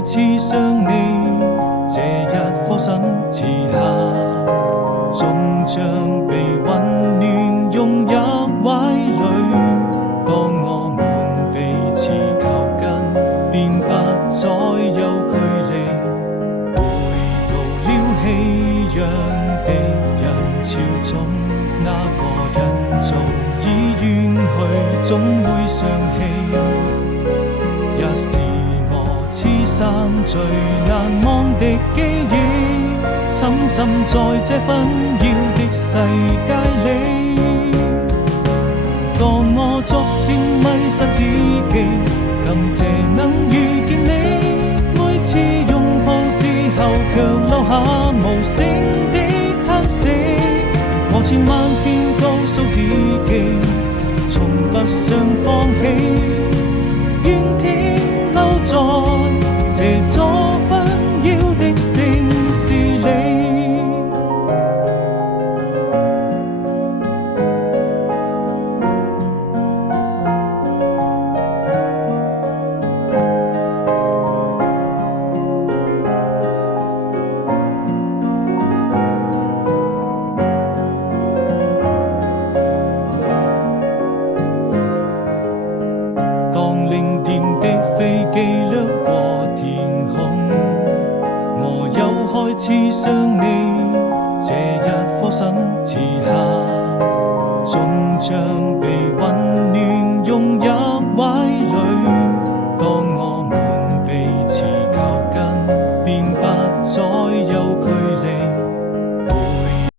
再次想你，這一顆心遲下，終將被溫暖融入懷裡。當我們彼此靠近，便不再有距離。回到了熙攘的人潮中，那個人早已遠去，總會想起，也是我此生最難忘的記憶，沉浸在這紛擾的世界裡。當我逐漸迷失自己，感謝能遇見你，每次擁抱之後卻留下無聲的嘆息。我千萬遍告訴自己，從不想放棄，願停留在這座紛擾的城市裡。零點的飛機掠過天空，我又開始想你，這一顆心遲下，終將被